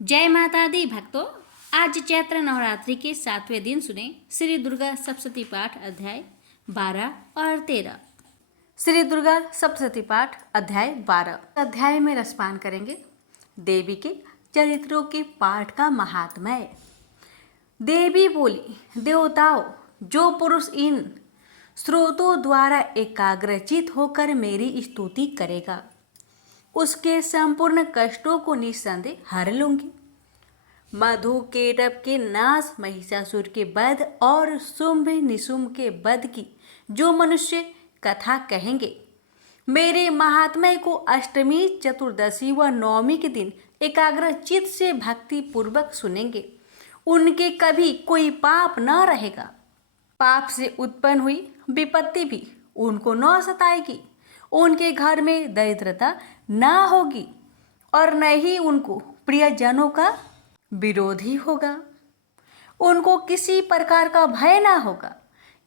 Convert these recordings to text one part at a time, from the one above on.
जय माता दी भक्तों। आज चैत्र नवरात्रि के 7वें दिन सुने श्री दुर्गा सप्तशती पाठ अध्याय 12 और 13। श्री दुर्गा सप्तशती पाठ अध्याय 12 अध्याय में रसपान करेंगे देवी के चरित्रों के पाठ का महात्म्य। देवी बोली, देवताओं, जो पुरुष इन स्रोतों द्वारा एकाग्रचित होकर मेरी स्तुति करेगा उसके संपूर्ण कष्टों को निस्संदेह हर लूंगी। मधु केटप के नाश, महिषासुर के वध और शुंभ निशुंभ के वध की जो मनुष्य कथा कहेंगे, मेरे महात्म्य को अष्टमी, चतुर्दशी व नवमी के दिन एकाग्रचित से भक्ति पूर्वक सुनेंगे, उनके कभी कोई पाप न रहेगा। पाप से उत्पन्न हुई विपत्ति भी उनको न सताएगी। उनके घर में दरिद्रता न होगी और न ही उनको प्रियजनों का विरोधी होगा। उनको किसी प्रकार का भय न होगा।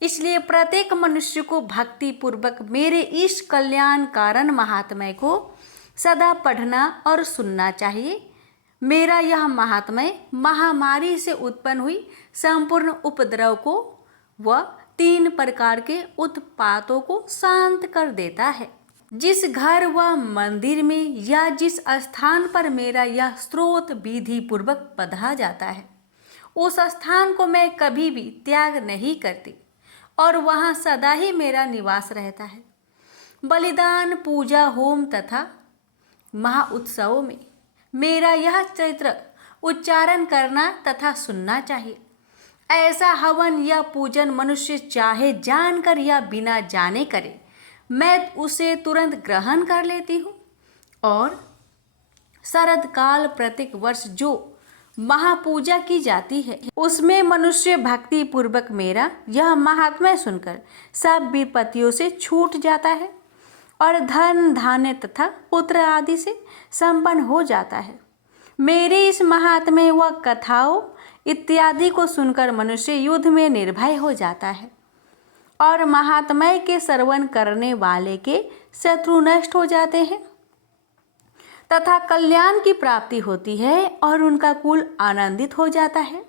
इसलिए प्रत्येक मनुष्य को भक्ति पूर्वक मेरे इस कल्याण कारण महात्म्य को सदा पढ़ना और सुनना चाहिए। मेरा यह महात्म्य महामारी से उत्पन्न हुई संपूर्ण उपद्रव को व 3 प्रकार के उत्पातों को शांत कर देता है। जिस घर व मंदिर में या जिस स्थान पर मेरा यह स्रोत विधि पूर्वक पढ़ा जाता है, उस स्थान को मैं कभी भी त्याग नहीं करती और वहाँ सदा ही मेरा निवास रहता है। बलिदान, पूजा, होम तथा महाउत्सवों में मेरा यह चरित्र उच्चारण करना तथा सुनना चाहिए। ऐसा हवन या पूजन मनुष्य चाहे जानकर या बिना जाने करे, मैं उसे तुरंत ग्रहण कर लेती हूँ। और शरद काल प्रत्येक वर्ष जो महापूजा की जाती है, उसमें मनुष्य भक्ति पूर्वक मेरा यह महात्म्य सुनकर सब विपत्तियों से छूट जाता है और धन, धान्य तथा पुत्र आदि से संपन्न हो जाता है। मेरे इस महात्म्य व कथाओं इत्यादि को सुनकर मनुष्य युद्ध में निर्भय हो जाता है और महात्म्य के श्रवण करने वाले के शत्रु नष्ट हो जाते हैं तथा कल्याण की प्राप्ति होती है और उनका कुल आनंदित हो जाता है।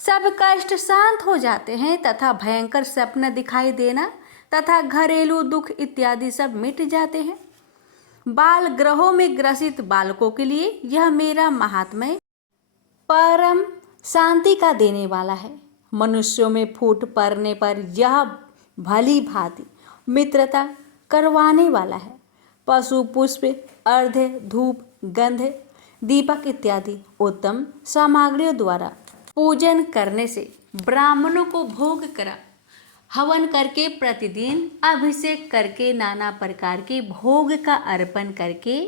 सब कष्ट शांत हो जाते हैं तथा भयंकर स्वप्न दिखाई देना तथा घरेलू दुख इत्यादि सब मिट जाते हैं। बाल ग्रहों में ग्रसित बालकों के लिए यह मेरा महात्म्य परम शांति का देने वाला है। मनुष्यों में फूट पड़ने पर यह भली भांति मित्रता करवाने वाला है। पशु, पुष्प, अर्घ्य, धूप, गंध, दीपक इत्यादि उत्तम सामग्रियों द्वारा पूजन करने से, ब्राह्मणों को भोग करा, हवन करके, प्रतिदिन अभिषेक करके, नाना प्रकार के भोग का अर्पण करके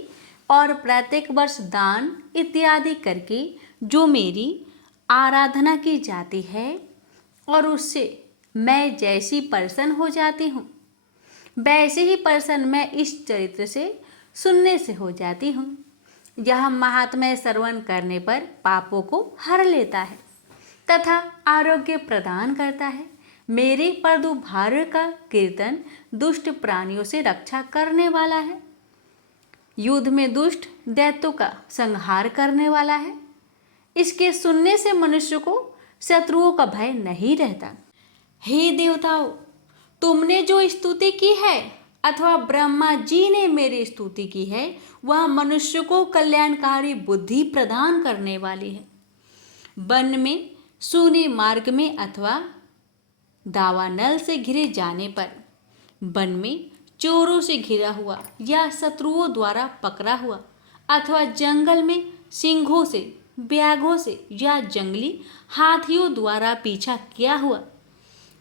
और प्रत्येक वर्ष दान इत्यादि करके जो मेरी आराधना की जाती है और उससे मैं जैसी प्रसन्न हो जाती हूँ, वैसे ही प्रसन्न मैं इस चरित्र से सुनने से हो जाती हूँ। यह महात्म्य श्रवण करने पर पापों को हर लेता है तथा आरोग्य प्रदान करता है। मेरे पदुभार का कीर्तन दुष्ट प्राणियों से रक्षा करने वाला है। युद्ध में दुष्ट दैत्यों का संहार करने वाला है। इसके सुनने से मनुष्य को शत्रुओं का भय नहीं रहता। हे देवताओं, तुमने जो स्तुति की है अथवा ब्रह्मा जी ने मेरी स्तुति की है, वह मनुष्य को कल्याणकारी बुद्धि प्रदान करने वाली है। वन में, सूने मार्ग में अथवा दावानल से घिरे जाने पर, वन में चोरों से घिरा हुआ या शत्रुओं द्वारा पकड़ा हुआ अथवा जंगल में सिंहों से, व्याघ्रों से या जंगली हाथियों द्वारा पीछा किया हुआ,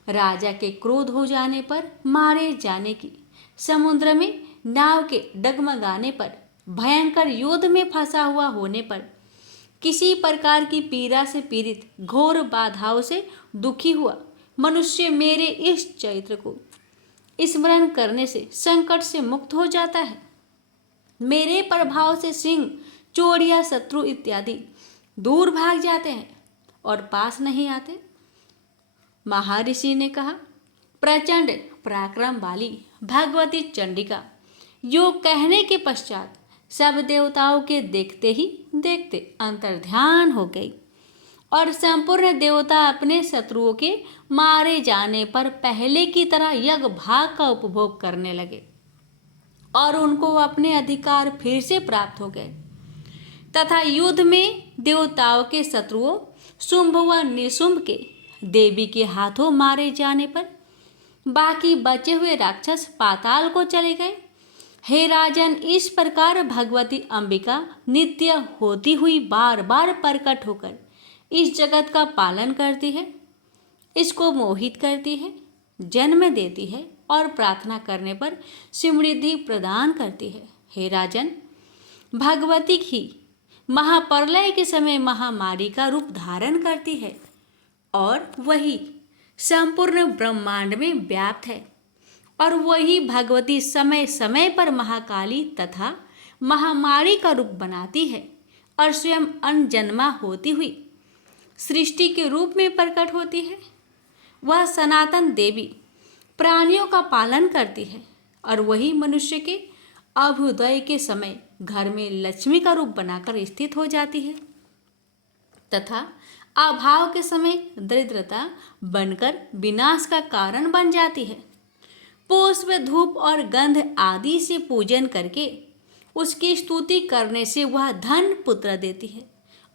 राजा के क्रोध हो जाने पर मारे जाने की, समुद्र में नाव के डगमगाने पर, भयंकर युद्ध में फंसा हुआ होने पर, किसी प्रकार की पीड़ा से पीड़ित, घोर बाधाओं से दुखी हुआ मनुष्य मेरे इस चरित्र को स्मरण करने से संकट से मुक्त हो जाता है। मेरे प्रभाव से सिंह, चोर या शत्रु इत्यादि दूर भाग जाते हैं और पास नहीं आते। महर्षि ने कहा, प्रचंड पराक्रम वाली भगवती चंडिका योग कहने के पश्चात सब देवताओं के देखते ही देखते अंतर्ध्यान हो गई और संपूर्ण देवता अपने शत्रुओं के मारे जाने पर पहले की तरह यज्ञ भाग का उपभोग करने लगे और उनको अपने अधिकार फिर से प्राप्त हो गए तथा युद्ध में देवताओं के शत्रुओं शुंभ व निशुंभ के देवी के हाथों मारे जाने पर बाकी बचे हुए राक्षस पाताल को चले गए। हे राजन, इस प्रकार भगवती अंबिका नित्य होती हुई बार बार प्रकट होकर इस जगत का पालन करती है, इसको मोहित करती है, जन्म देती है और प्रार्थना करने पर समृद्धि प्रदान करती है। हे राजन, भगवती ही महाप्रलय के समय महामारी का रूप धारण करती है और वही संपूर्ण ब्रह्मांड में व्याप्त है और वही भगवती समय समय पर महाकाली तथा महामारी का रूप बनाती है और स्वयं अनजन्मा होती हुई सृष्टि के रूप में प्रकट होती है। वह सनातन देवी प्राणियों का पालन करती है और वही मनुष्य के अभ्युदय के समय घर में लक्ष्मी का रूप बनाकर स्थित हो जाती है तथा अभाव के समय दरिद्रता बनकर विनाश का कारण बन जाती है। पुष्प, धूप और गंध आदि से पूजन करके उसकी स्तुति करने से वह धन पुत्र देती है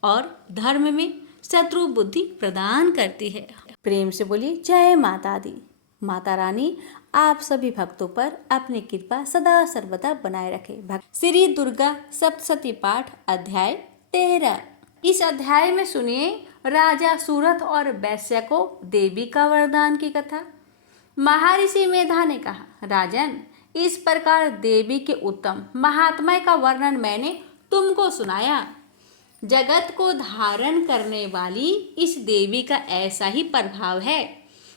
और धर्म में शत्रु बुद्धि प्रदान करती है। प्रेम से बोलिए जय माता दी। माता रानी आप सभी भक्तों पर अपनी कृपा सदा सर्वदा बनाए रखे। श्री दुर्गा सप्तशती पाठ अध्याय 13। इस अध्याय में सुनिए राजा सूरथ और वैश्य को देवी का वरदान की कथा। महर्षि मेधा ने कहा, राजन, इस प्रकार देवी के उत्तम महात्म्य का वर्णन मैंने तुमको सुनाया। जगत को धारण करने वाली इस देवी का ऐसा ही प्रभाव है।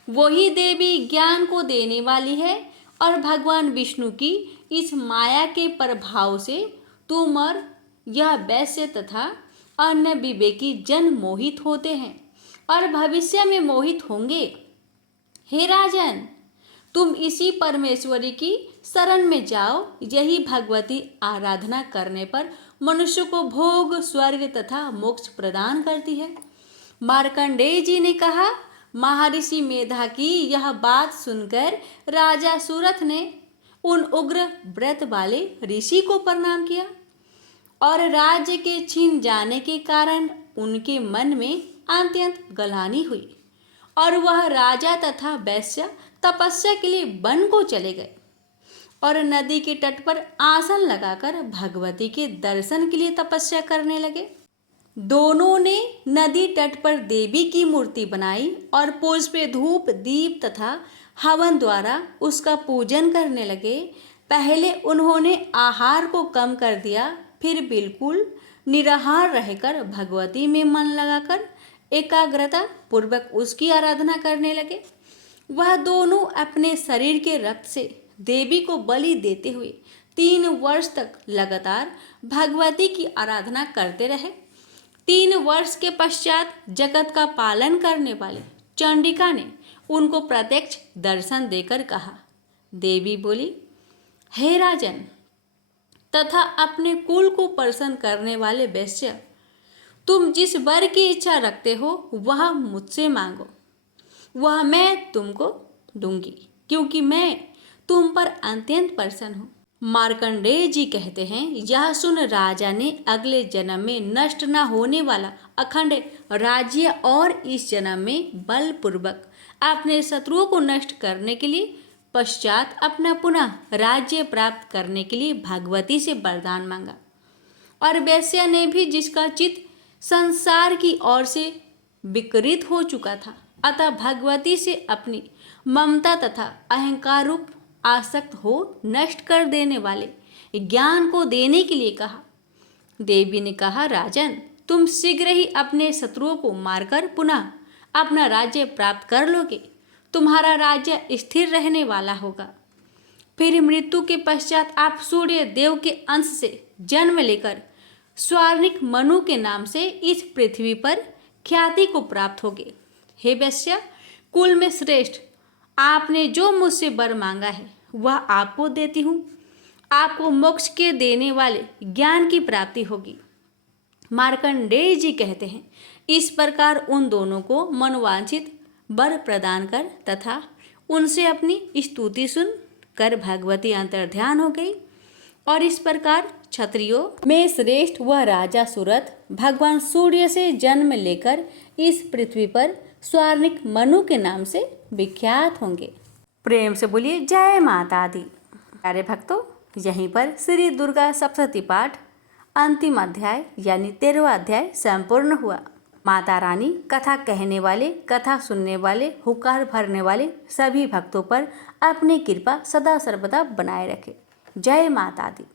वही देवी ज्ञान को देने वाली है और भगवान विष्णु की इस माया के प्रभाव से तुम और यह वैश्य तथा अन्य विवेकी जन मोहित होते हैं और भविष्य में मोहित होंगे। हे राजन, तुम इसी परमेश्वरी की शरण में जाओ। यही भगवती आराधना करने पर मनुष्य को भोग, स्वर्ग तथा मोक्ष प्रदान करती है। मार्कंडेय जी ने कहा, महर्षि मेधा की यह बात सुनकर राजा सूरथ ने उन उग्र व्रत वाले ऋषि को प्रणाम किया और राज्य के छीन जाने के कारण उनके मन में अत्यंत ग्लानि हुई और वह राजा तथा वैश्य तपस्या के लिए वन को चले गए और नदी के तट पर आसन लगाकर भगवती के दर्शन के लिए तपस्या करने लगे। दोनों ने नदी तट पर देवी की मूर्ति बनाई और पुष्प, धूप, दीप तथा हवन द्वारा उसका पूजन करने लगे। पहले उन्होंने आहार को कम कर दिया, फिर बिल्कुल निराहार रहकर भगवती में मन लगाकर एकाग्रता पूर्वक उसकी आराधना करने लगे। वह दोनों अपने शरीर के रक्त से देवी को बलि देते हुए 3 वर्ष तक लगातार भगवती की आराधना करते रहे। 3 वर्ष के पश्चात जगत का पालन करने वाले चंडिका ने उनको प्रत्यक्ष दर्शन देकर कहा। देवी बोली, हे राजन तथा अपने कुल को प्रसन्न करने वाले वैश्य, तुम जिस वर की इच्छा रखते हो वह मुझसे मांगो, वह मैं तुमको दूंगी, क्योंकि मैं तुम पर अत्यंत प्रसन्न हूँ। मार्कंडेय जी कहते हैं, यह सुन राजा ने अगले जन्म में नष्ट न होने वाला अखंड राज्य और इस जन्म में बलपूर्वक अपने शत्रुओं को नष्ट करने के लिए पश्चात अपना पुनः राज्य प्राप्त करने के लिए भगवती से वरदान मांगा। और वैश्य ने भी, जिसका चित्त संसार की ओर से विकृत हो चुका था, अतः भगवती से अपनी ममता तथा अहंकार रूप आसक्त हो नष्ट कर देने वाले ज्ञान को देने के लिए कहा। देवी ने कहा, राजन, तुम शीघ्र ही अपने शत्रुओं को मारकर पुनः अपना राज्य प्राप्त कर लोगे। तुम्हारा राज्य स्थिर रहने वाला होगा। फिर मृत्यु के पश्चात आप सूर्य देव के अंश से जन्म लेकर स्वर्णिक मनु के नाम से इस पृथ्वी पर ख्याति को प्राप्त होगे। हे वैश्य, कुल में श्रेष्ठ, आपने जो मुझसे वर मांगा है वह आपको देती हूँ। आपको मोक्ष के देने वाले ज्ञान की प्राप्ति होगी। मार्कंडेय जी कहते हैं, इस प्रकार उन दोनों को मनोवांछित वर प्रदान कर तथा उनसे अपनी स्तुति सुन कर भगवती अंतर्ध्यान हो गई। और इस प्रकार क्षत्रियों में श्रेष्ठ वह राजा सुरथ भगवान सूर्य से जन्म लेकर इस पृथ्वी पर स्वर्णिक मनु के नाम से विख्यात होंगे। प्रेम से बोलिए जय माता दी। प्यारे भक्तों, यहीं पर श्री दुर्गा सप्तशती पाठ अंतिम अध्याय यानी 13वां अध्याय संपूर्ण हुआ। माता रानी कथा कहने वाले, कथा सुनने वाले, हुकार भरने वाले सभी भक्तों पर अपनी कृपा सदा सर्वदा बनाए रखे। जय माता दी।